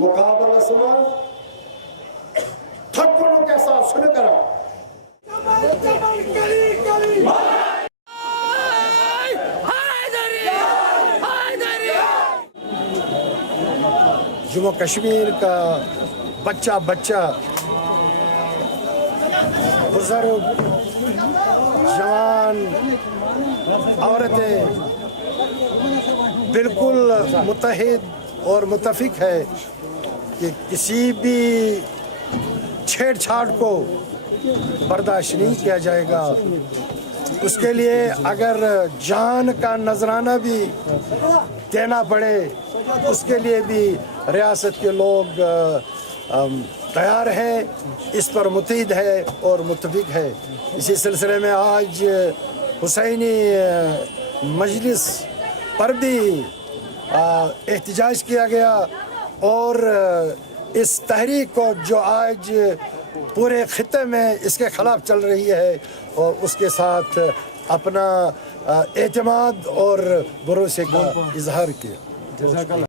mukabelasına thakkunu ke saath sun kar Jammu Kashmir का बच्चा बच्चा बुजुर्ग जवान औरतें बिल्कुल मुत्तहिद और मुत्तफिक है कि किसी भी छेड़छाड़ को बर्दाश्त नहीं किया जाएगा। उसके लिए अगर जान का नजराना भी देना पड़े उसके लिए भी रियासत के लोग तैयार हैं, इस पर मुत्तहिद है और मुत्तफिक है। इसी सिलसिले में आज हुसैनी मजलिस पर भी एहतजाज किया गया और इस तहरीक को जो आज पूरे खित्ते में इसके खिलाफ चल रही है और उसके साथ अपना एतमाद और भरोसे का इजहार किया।